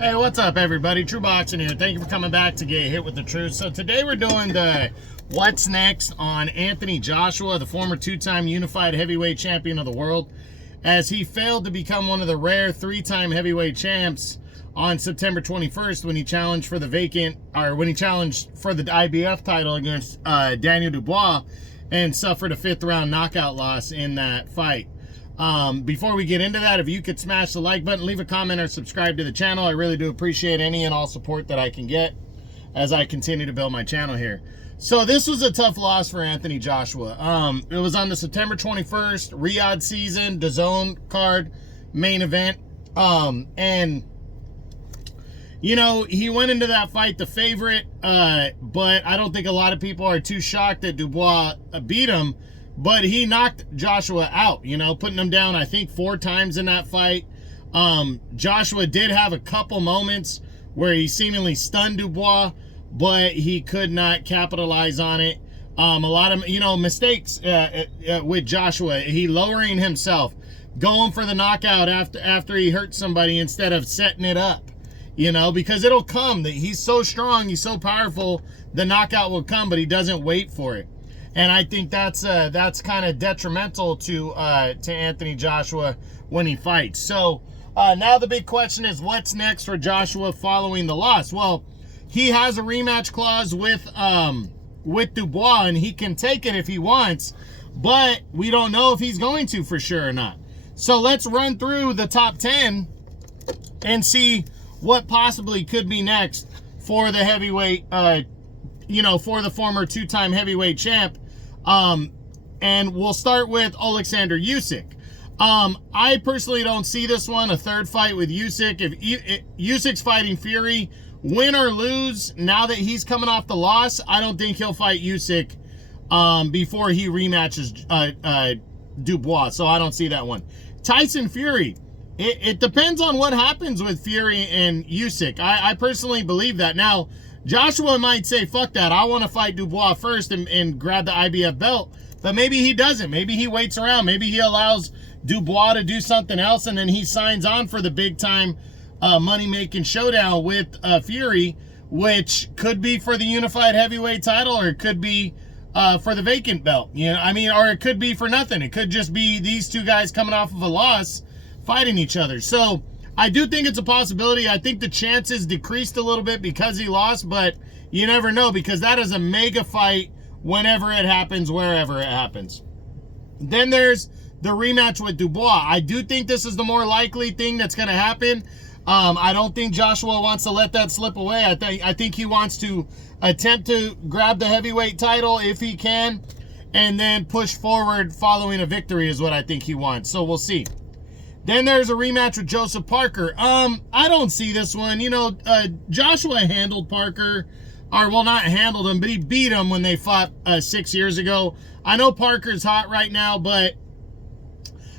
Hey, what's up, everybody? True Boxing here. Thank you for coming back to get hit with the truth. So today we're doing the what's next on Anthony Joshua, the former two-time unified heavyweight champion of the world, as he failed to become one of the rare three-time heavyweight champs on September 21st when he challenged for the IBF title against Daniel Dubois and suffered a fifth-round knockout loss in that fight. Before we get into that, if you could smash the like button, leave a comment, or subscribe to the channel. I really do appreciate any and all support that I can get as I continue to build my channel here. So this was a tough loss for Anthony Joshua. It was on the September 21st Riyadh season, DAZN card, main event. And you know, he went into that fight the favorite, but I don't think a lot of people are too shocked that Dubois beat him. But he knocked Joshua out, you know, putting him down, I think, 4 times in that fight. Joshua did have a couple moments where he seemingly stunned Dubois, but he could not capitalize on it. A lot of, you know, mistakes with Joshua. He lowering himself, going for the knockout after he hurt somebody instead of setting it up, you know, because it'll come. He's so strong, he's so powerful, the knockout will come, but he doesn't wait for it. And I think that's kind of detrimental to Anthony Joshua when he fights. So now the big question is, what's next for Joshua following the loss? Well, he has a rematch clause with Dubois, and he can take it if he wants, but we don't know if he's going to for sure or not. So let's run through the top 10 and see what possibly could be next for the heavyweight, you know, for the former two-time heavyweight champ. And we'll start with Alexander Usyk. I personally don't see this one, a third fight with Usyk. If Usyk's fighting Fury, win or lose, now that he's coming off the loss, I don't think he'll fight Usyk before he rematches Dubois. So I don't see that one. Tyson Fury. It depends on what happens with Fury and Usyk. I personally believe that. Now, Joshua might say, fuck that, I want to fight Dubois first and grab the IBF belt. But maybe he doesn't. Maybe he waits around. Maybe he allows Dubois to do something else, and then he signs on for the big-time money-making showdown with Fury, which could be for the unified heavyweight title, or it could be for the vacant belt. You know, I mean, or it could be for nothing. It could just be these two guys coming off of a loss fighting each other. So I do think it's a possibility. I think the chances decreased a little bit because he lost, but you never know, because that is a mega fight whenever it happens, wherever it happens. Then there's the rematch with Dubois. I do think this is the more likely thing that's going to happen. I don't think Joshua wants to let that slip away. I think he wants to attempt to grab the heavyweight title if he can, and then push forward following a victory is what I think he wants. So we'll see. Then there's a rematch with Joseph Parker. I don't see this one. You know, Joshua handled Parker, or well, not handled him, but he beat him when they fought 6 years ago. I know Parker's hot right now, but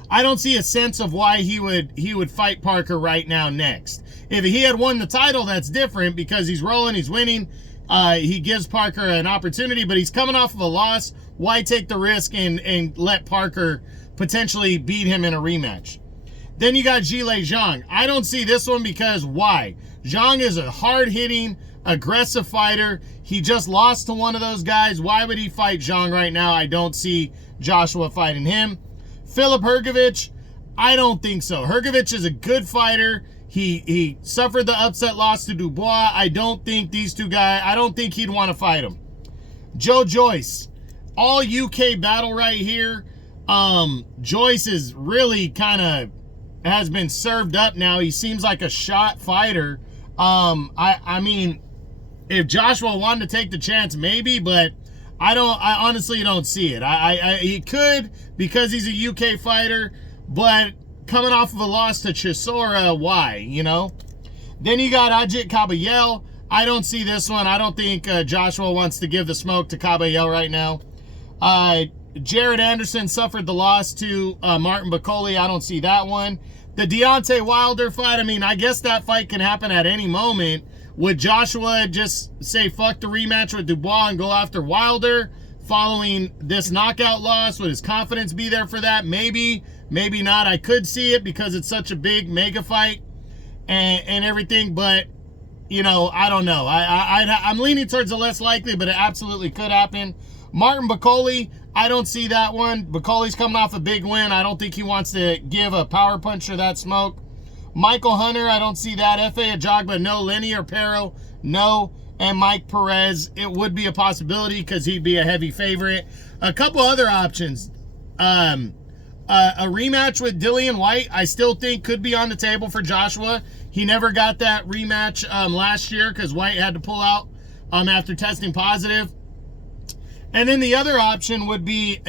I don't see a sense of why he would fight Parker right now next. If he had won the title, that's different, because he's rolling, he's winning. He gives Parker an opportunity, but he's coming off of a loss. Why take the risk and let Parker potentially beat him in a rematch? Then you got Zhilei Zhang. I don't see this one, because why? Zhang is a hard-hitting, aggressive fighter. He just lost to one of those guys. Why would he fight Zhang right now? I don't see Joshua fighting him. Filip Hrgović, I don't think so. Hrgović is a good fighter. He suffered the upset loss to Dubois. I don't think these two guys, I don't think he'd want to fight him. Joe Joyce, all UK battle right here. Joyce is really kind of has been served up now. He seems like a shot fighter. I mean, if Joshua wanted to take the chance, maybe, but I honestly don't see it. He could, because he's a UK fighter, but coming off of a loss to Chisora, why, you know? Then you got Ajit Caballel. I don't see this one. I don't think Joshua wants to give the smoke to Caballel right now. Jared Anderson suffered the loss to Martin Bakole. I don't see that one. The Deontay Wilder fight, I mean, I guess that fight can happen at any moment. Would Joshua just say fuck the rematch with Dubois and go after Wilder following this knockout loss? Would his confidence be there for that? Maybe, maybe not. I could see it because it's such a big mega fight. and everything, but you know, I don't know. I'm leaning towards the less likely, but it absolutely could happen. Martin Bakole, I don't see that one. Bacole's coming off a big win. I don't think he wants to give a power puncher that smoke. Michael Hunter, I don't see that. F.A. Ajagba, no. Lenny Pero, no. And Mike Perez, it would be a possibility because he'd be a heavy favorite. A couple other options. A rematch with Dillian White, I still think could be on the table for Joshua. He never got that rematch last year because White had to pull out after testing positive. And then the other option would be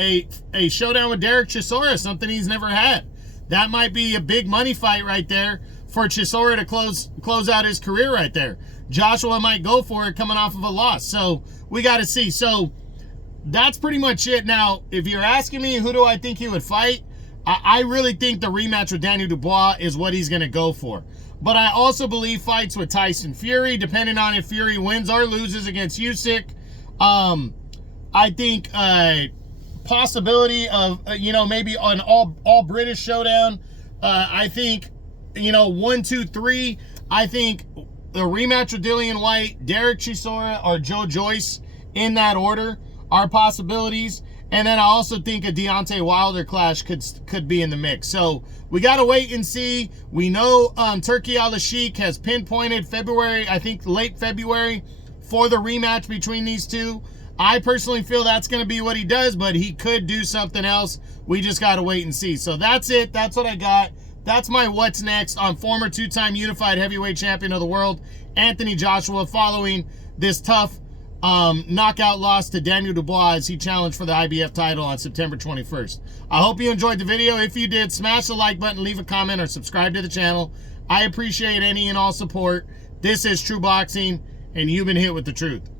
a showdown with Derek Chisora, something he's never had. That might be a big money fight right there for Chisora to close out his career right there. Joshua might go for it coming off of a loss. So we got to see. So that's pretty much it. Now, if you're asking me who do I think he would fight, I really think the rematch with Daniel Dubois is what he's going to go for. But I also believe fights with Tyson Fury, depending on if Fury wins or loses against Usyk. I think possibility of, maybe an all British showdown. I think, 1, 2, 3. I think the rematch with Dillian White, Derek Chisora, or Joe Joyce in that order are possibilities. And then I also think a Deontay Wilder clash could be in the mix. So we got to wait and see. We know Turki Al-Sheikh has pinpointed February, I think late February, for the rematch between these two. I personally feel that's going to be what he does, but he could do something else. We just got to wait and see. So that's it. That's what I got. That's my what's next on former two-time unified heavyweight champion of the world, Anthony Joshua, following this tough knockout loss to Daniel Dubois as he challenged for the IBF title on September 21st. I hope you enjoyed the video. If you did, smash the like button, leave a comment, or subscribe to the channel. I appreciate any and all support. This is True Boxing, and you've been hit with the truth.